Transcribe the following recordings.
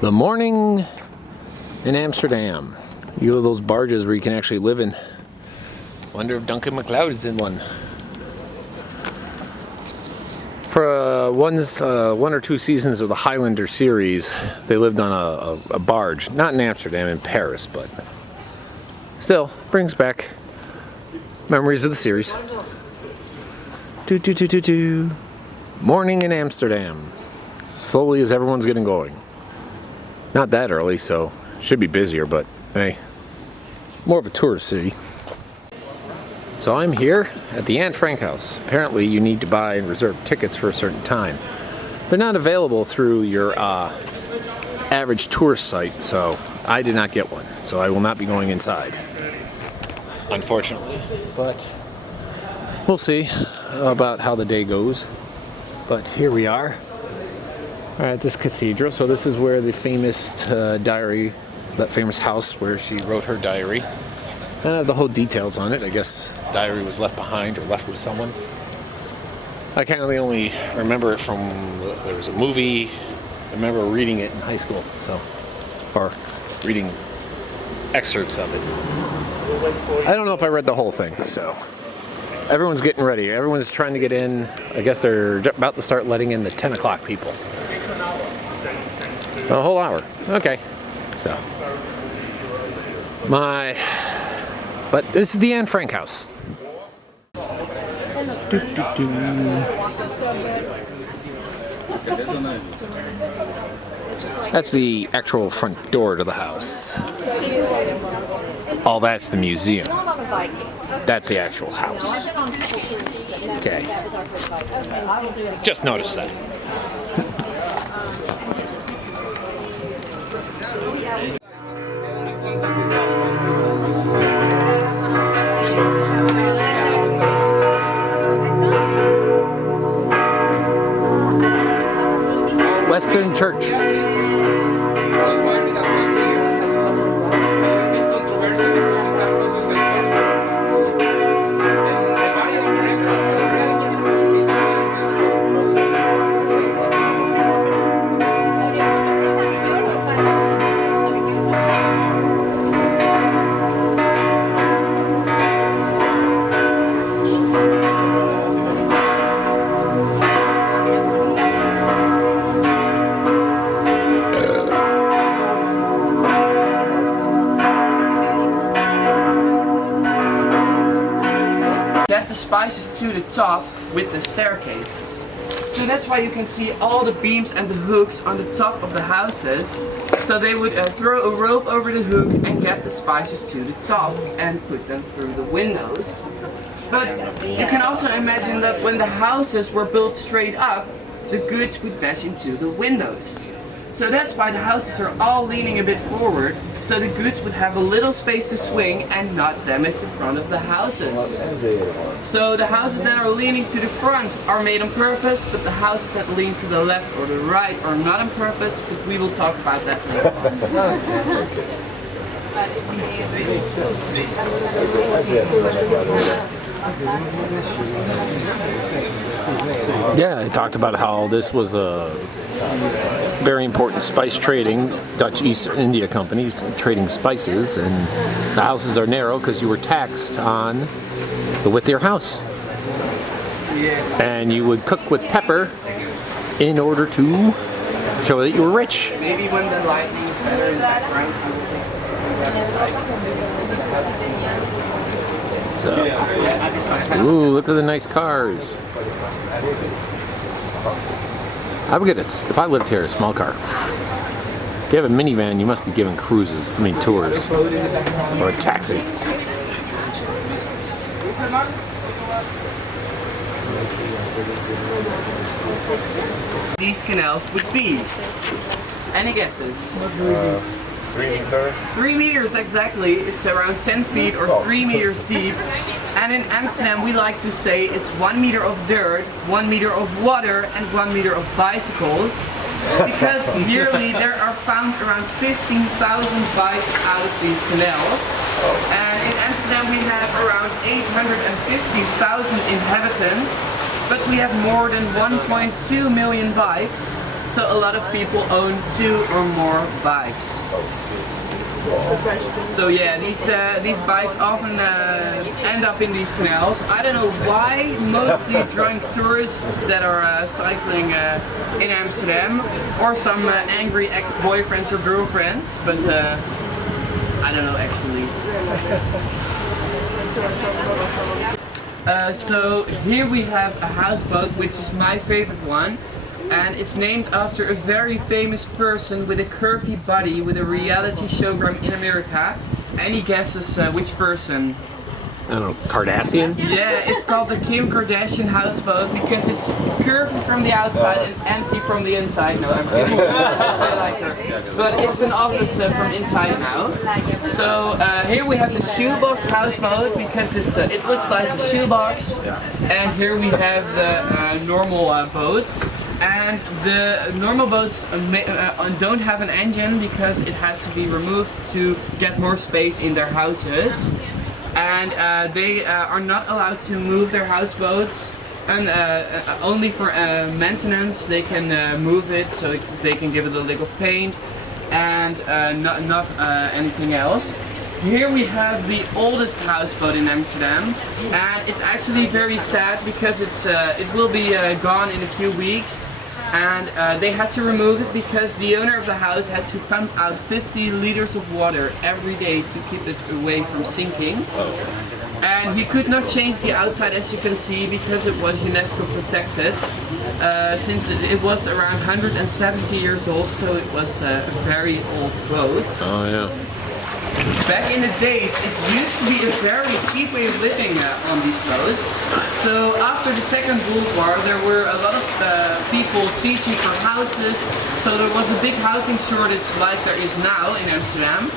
The morning in Amsterdam. You have those barges where you can actually live in. Wonder if Duncan MacLeod's in one. For one or two seasons of the Highlander series, they lived on a barge. Not in Amsterdam, in Paris, but still brings back memories of the series. Morning in Amsterdam. Slowly as everyone's getting going. Not that early, so should be busier, but hey, more of a tourist city. So I'm here at the Anne Frank House. Apparently you need to buy and reserve tickets for a certain time. They're not available through your average tourist site, so I did not get one. So I will not be going inside, unfortunately. But we'll see about how the day goes. But here we are at this cathedral. So this is where the famous diary, that famous house where she wrote her diary. The whole details on it. I guess diary was left behind or left with someone. I kind of only remember it from, there was a movie. I remember reading it in high school, so, or reading excerpts of it. I don't know if I read the whole thing, so. Everyone's getting ready. Everyone's trying to get in. I guess they're about to start letting in the 10 o'clock people. A whole hour. Okay. So. But this is the Anne Frank house. That's the actual front door to the house. Oh, that's the museum. That's the actual house. Okay. Just noticed that. Western Church. The spices to the top with the staircases. So that's why you can see all the beams and the hooks on the top of the houses. So they would throw a rope over the hook and get the spices to the top and put them through the windows. But you can also imagine that when the houses were built straight up, the goods would bash into the windows. So that's why the houses are all leaning a bit forward, so the goods would have a little space to swing and not damage the front of the houses. So the houses that are leaning to the front are made on purpose, but the houses that lean to the left or the right are not on purpose, but we will talk about that later Yeah, I talked about how this was a very important spice trading, Dutch East India Company trading spices, and the houses are narrow because you were taxed on the width of your house. Yes. And you would cook with pepper in order to show that you were rich. Maybe when the lighting is better in the background, I will take the So, ooh, look at the nice cars. I would get if I lived here, a small car. If you have a minivan, you must be giving cruises, tours, or a taxi. These canals would be. Any guesses? 3 meters. 3 meters exactly. It's around 10 feet or 3 meters deep. And in Amsterdam we like to say it's 1 meter of dirt, 1 meter of water, and 1 meter of bicycles. Because yearly there are found around 15,000 bikes out of these canals. And in Amsterdam we have around 850,000 inhabitants. But we have more than 1.2 million bikes. So a lot of people own 2 or more bikes. So yeah, these bikes often end up in these canals. I don't know why, mostly drunk tourists that are cycling in Amsterdam, or some angry ex-boyfriends or girlfriends, but I don't know actually. So here we have a houseboat, which is my favorite one. And it's named after a very famous person with a curvy body with a reality show in America. Any guesses which person? I don't know, Kardashian? Yeah, it's called the Kim Kardashian houseboat because it's curvy from the outside and empty from the inside. No, I'm kidding. I like her. But it's an office from inside now. So here we have the shoebox houseboat because it looks like a shoebox. And here we have the normal boats. And the normal boats don't have an engine because it had to be removed to get more space in their houses. And they are not allowed to move their houseboats, and only for maintenance they can move it, so they can give it a lick of paint and not anything else. Here we have the oldest houseboat in Amsterdam, and it's actually very sad because it will be gone in a few weeks. And they had to remove it because the owner of the house had to pump out 50 liters of water every day to keep it away from sinking. And he could not change the outside, as you can see, because it was UNESCO protected, since it was around 170 years old, so it was a very old boat. Oh yeah. Back in the days, it used to be a very cheap way of living on these boats. So after the Second World War, there were a lot of people sieging for houses. So there was a big housing shortage like there is now in Amsterdam.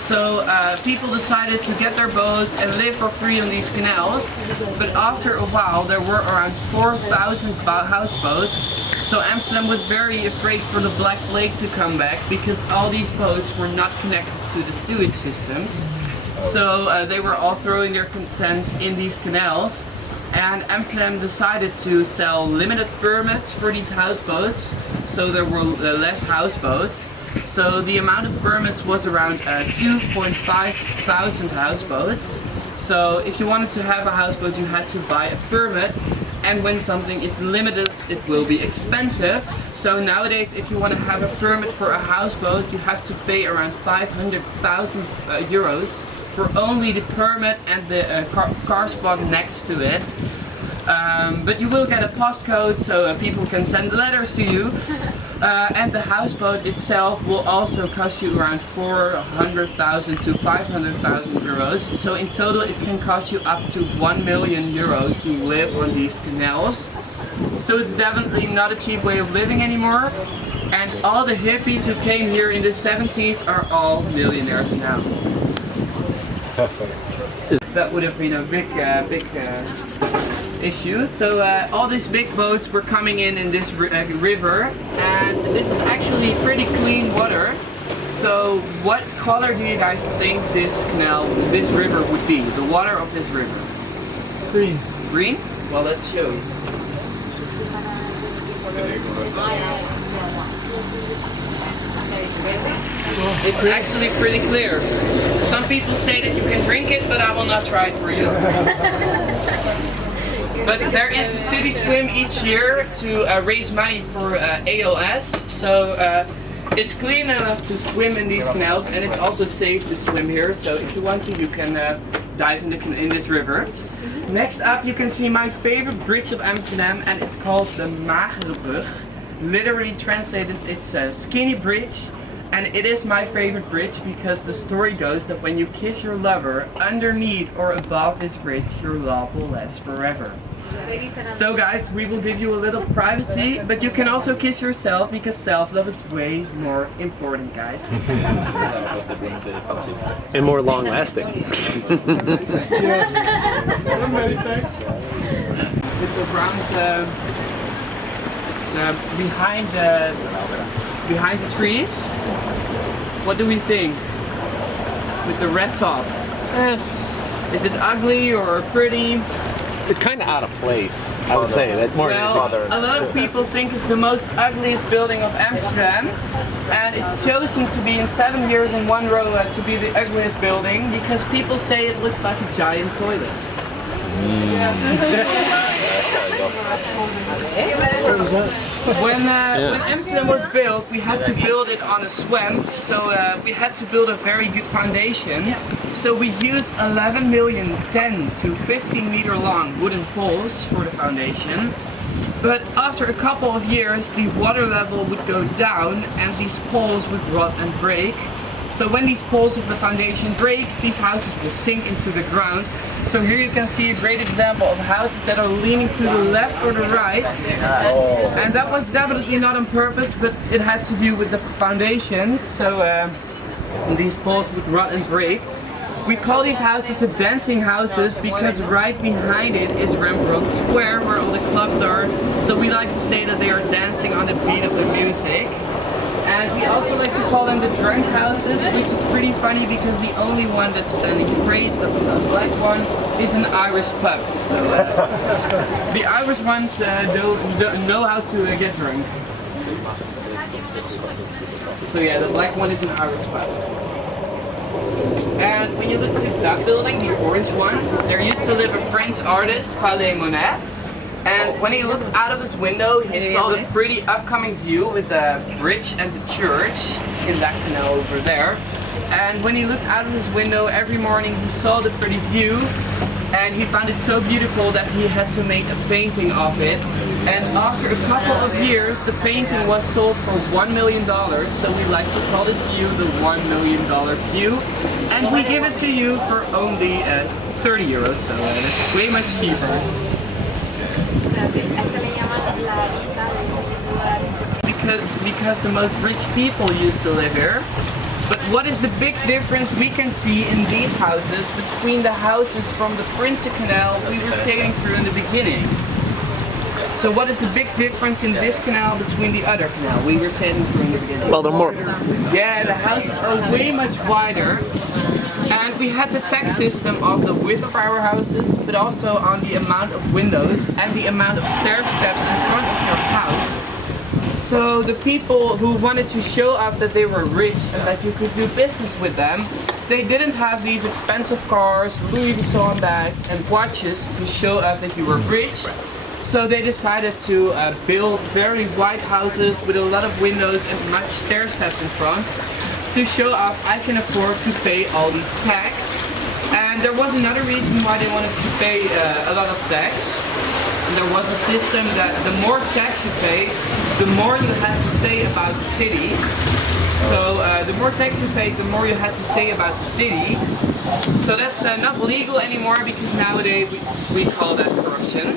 So people decided to get their boats and live for free on these canals. But after a while, there were around 4,000 houseboats. So Amsterdam was very afraid for the Black Plague to come back because all these boats were not connected to the sewage systems. So they were all throwing their contents in these canals. And Amsterdam decided to sell limited permits for these houseboats. So there were less houseboats. So the amount of permits was around 2,500 houseboats. So if you wanted to have a houseboat, you had to buy a permit. And when something is limited, it will be expensive. So nowadays, if you want to have a permit for a houseboat, you have to pay around 500,000 euros for only the permit and the car spot next to it. But you will get a postcode, so people can send letters to you. And the houseboat itself will also cost you around 400,000 to 500,000 euros. So in total it can cost you up to 1 million euro to live on these canals. So it's definitely not a cheap way of living anymore. And all the hippies who came here in the 70s are all millionaires now. That would have been a big issue. So all these big boats were coming in this river, and this is actually pretty clean water. So what color do you guys think this river would be? The water of this river? Green. Green? Well, let's show you. It's actually pretty clear. Some people say that you can drink it, but I will not try it for you. But there is a city swim each year to raise money for ALS. So it's clean enough to swim in these canals, and it's also safe to swim here. So if you want to, you can dive in this river. Next up, you can see my favorite bridge of Amsterdam, and it's called the Magerebrug. Literally translated, it's a skinny bridge. And it is my favorite bridge because the story goes that when you kiss your lover underneath or above this bridge, your love will last forever. So guys, we will give you a little privacy, but you can also kiss yourself because self-love is way more important, guys. And more long-lasting. It's around, it's behind the trees. What do we think? With the red top. Is it ugly or pretty? It's kind of out of place, I would say. That more well, a lot of people think it's the most ugliest building of Amsterdam, and it's chosen to be in 7 years in one row to be the ugliest building because people say it looks like a giant toilet. What was that? When Amsterdam was built, we had to build it on a swamp, so we had to build a very good foundation. So we used 11 million 10 to 15 meter long wooden poles for the foundation. But after a couple of years, the water level would go down and these poles would rot and break. So when these poles of the foundation break, these houses will sink into the ground. So here you can see a great example of houses that are leaning to the left or the right. And that was definitely not on purpose, but it had to do with the foundation. So these poles would rot and break. We call these houses the dancing houses because right behind it is Rembrandt Square where all the clubs are. So we like to say that they are dancing on the beat of the music. And we also like to call them the drunk houses, which is pretty funny because the only one that's standing straight, the black one, is an Irish pub. So the Irish ones don't know how to get drunk. So yeah, the black one is an Irish pub. And when you look to that building, the orange one, there used to live a French artist, Paul Monet. And when he looked out of his window, he saw the pretty upcoming view with the bridge and the church in that canal over there. And when he looked out of his window every morning, he saw the pretty view and he found it so beautiful that he had to make a painting of it. And after a couple of years, the painting was sold for $1 million. So we like to call this view the $1 million view. And we give it to you for only 30 euros, so it's way much cheaper. Because the most rich people used to live here. But what is the big difference we can see in these houses between the houses from the Prinsen Canal we were sailing through in the beginning? So what is the big difference in this canal between the other canal we were sailing through in the beginning? Well, they're more. Yeah, the houses are way much wider. And we had the tax system of the width of our houses, but also on the amount of windows and the amount of stair steps in front of your house. So the people who wanted to show off that they were rich and that you could do business with them, they didn't have these expensive cars, Louis Vuitton bags and watches to show off that you were rich. So they decided to build very wide houses with a lot of windows and much stair steps in front to show off I can afford to pay all these tax. And there was another reason why they wanted to pay a lot of tax. There was a system that the more tax you pay, the more you had to say about the city. So the more tax you paid, the more you had to say about the city. So that's not legal anymore because nowadays we call that corruption.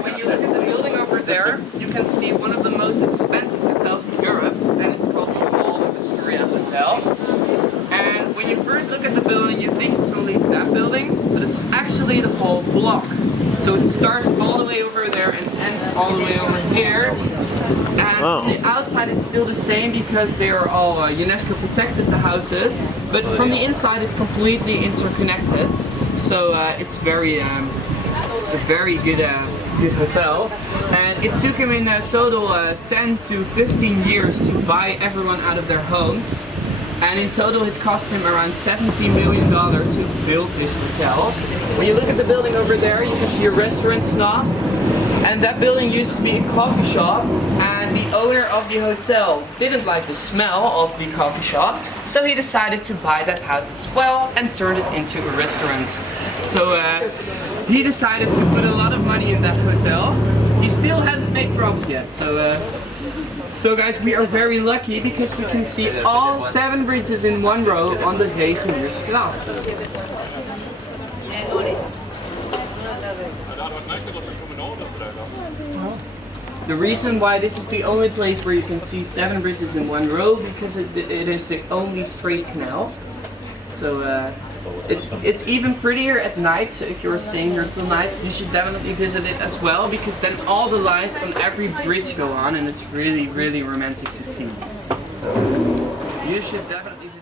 When you look at the building over there, you can see one of the most expensive hotels in Europe, and it's called the Hall of Astoria Hotel. And when you first look at the building, you think it's only that building, but it's actually the whole block. So it starts all the way over there and ends all the way over here. And on the outside it's still the same because they are all UNESCO protected, the houses. But from the inside it's completely interconnected. So it's a very good hotel. And it took him in total 10 to 15 years to buy everyone out of their homes. And in total it cost him around $17 million to build this hotel. When you look at the building over there, you can see a restaurant Snob. And that building used to be a coffee shop, and the owner of the hotel didn't like the smell of the coffee shop, so he decided to buy that house as well and turn it into a restaurant. So he decided to put a lot of money in that hotel. He still hasn't made profit yet, so guys, we are very lucky because we can see all 7 bridges in one row on the Reguliersgracht. The reason why this is the only place where you can see 7 bridges in one row because it is the only straight canal. So it's even prettier at night, so if you're staying here till night, you should definitely visit it as well because then all the lights on every bridge go on and it's really, really romantic to see. So you should definitely visit it.